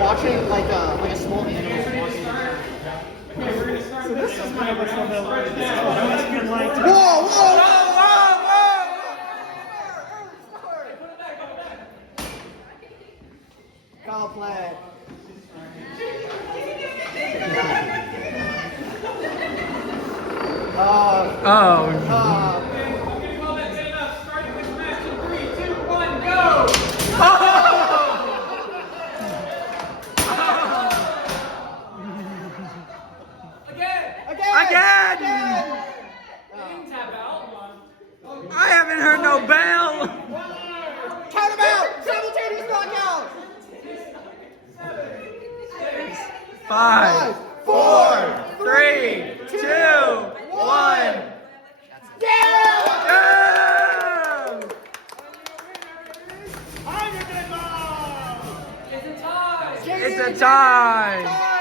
watching like a small animal watching. So this is my original build. This is what I was even like to. Whoa! Call play. Again! I haven't heard no bell! Count him out! Simultaneous knockout! 5, 4, 3, 2, 1. Yeah! It's a tie!